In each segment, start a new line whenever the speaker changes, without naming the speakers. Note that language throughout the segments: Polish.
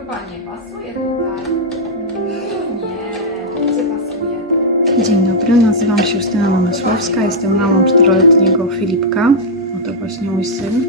chyba nie pasuje tutaj. Nie, gdzie pasuje?
Dzień dobry, nazywam się Justyna Namysłowska, jestem mamą czteroletniego Filipka. Oto właśnie mój syn.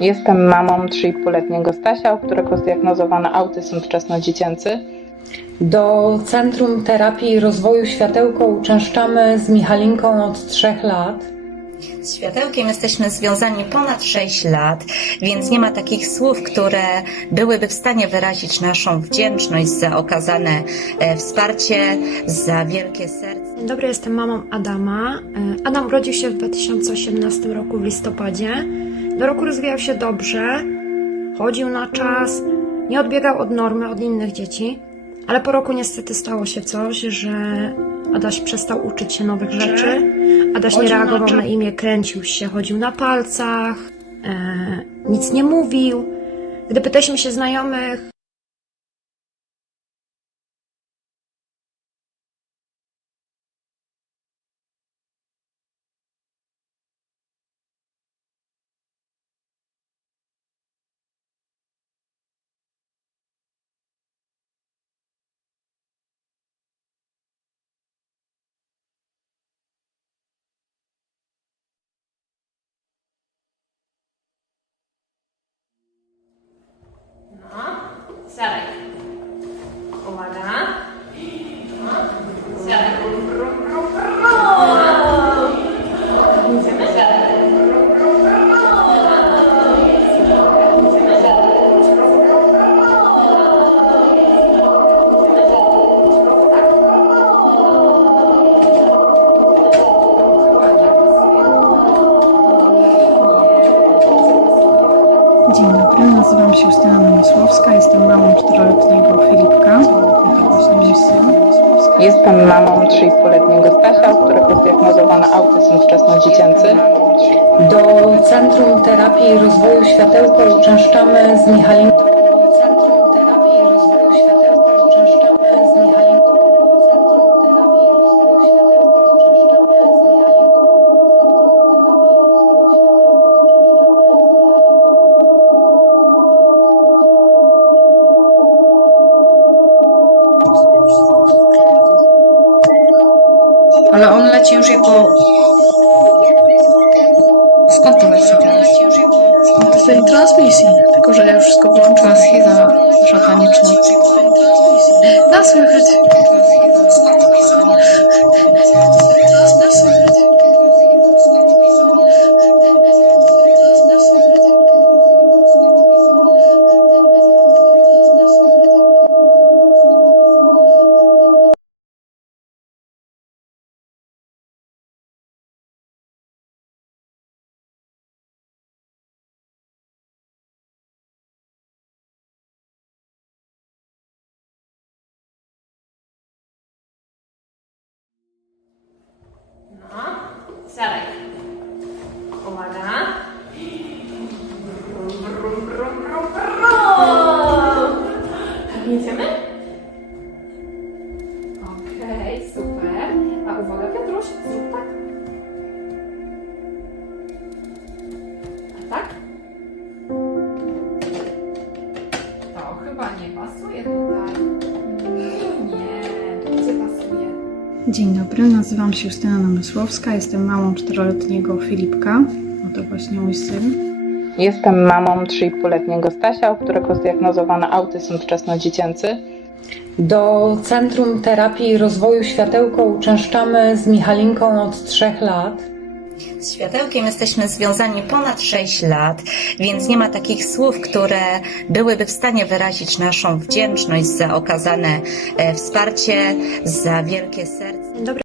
Jestem mamą 3,5-letniego Stasia, u którego zdiagnozowano autyzm wczesnodziecięcy.
Do Centrum Terapii i Rozwoju Światełko uczęszczamy z Michalinką od trzech lat.
Z światełkiem jesteśmy związani ponad 6 lat, więc nie ma takich słów, które byłyby w stanie wyrazić naszą wdzięczność za okazane e, wsparcie, za wielkie serce.
Dzień dobry, jestem mamą Adama. E, Adam urodził się w 2018 roku w listopadzie. Do roku rozwijał się dobrze, chodził na czas, nie odbiegał od normy, od innych dzieci, ale po roku niestety stało się coś, że Adaś przestał uczyć się nowych rzeczy. Adaś nie reagował na imię, kręcił się, chodził na palcach, e, nic nie mówił. Gdy pytaliśmy się znajomych,
Sarai. Ojalá nazywam się Justyna Namysłowska, jestem mamą czteroletniego Filipka.
Jestem mamą 3,5-letniego Stasia, u którego zdiagnozowano autyzm wczesnodziecięcy.
Do Centrum Terapii i Rozwoju Światełko uczęszczamy z Michalinką.
Skąd to leci teraz?
Z tej transmisji, tylko że ja już wszystko wyłączyłam.
Schiza szataniczna.
Nas słychać.
Dzień dobry, nazywam się Justyna Namysłowska, jestem mamą czteroletniego Filipka. Oto właśnie mój syn.
Jestem mamą 3,5-letniego Stasia, u którego zdiagnozowano autyzm wczesnodziecięcy.
Do Centrum Terapii i Rozwoju Światełko uczęszczamy z Michalinką od trzech lat.
Z światełkiem jesteśmy związani ponad 6 lat, więc nie ma takich słów, które byłyby w stanie wyrazić naszą wdzięczność za okazane e, wsparcie, za wielkie serce.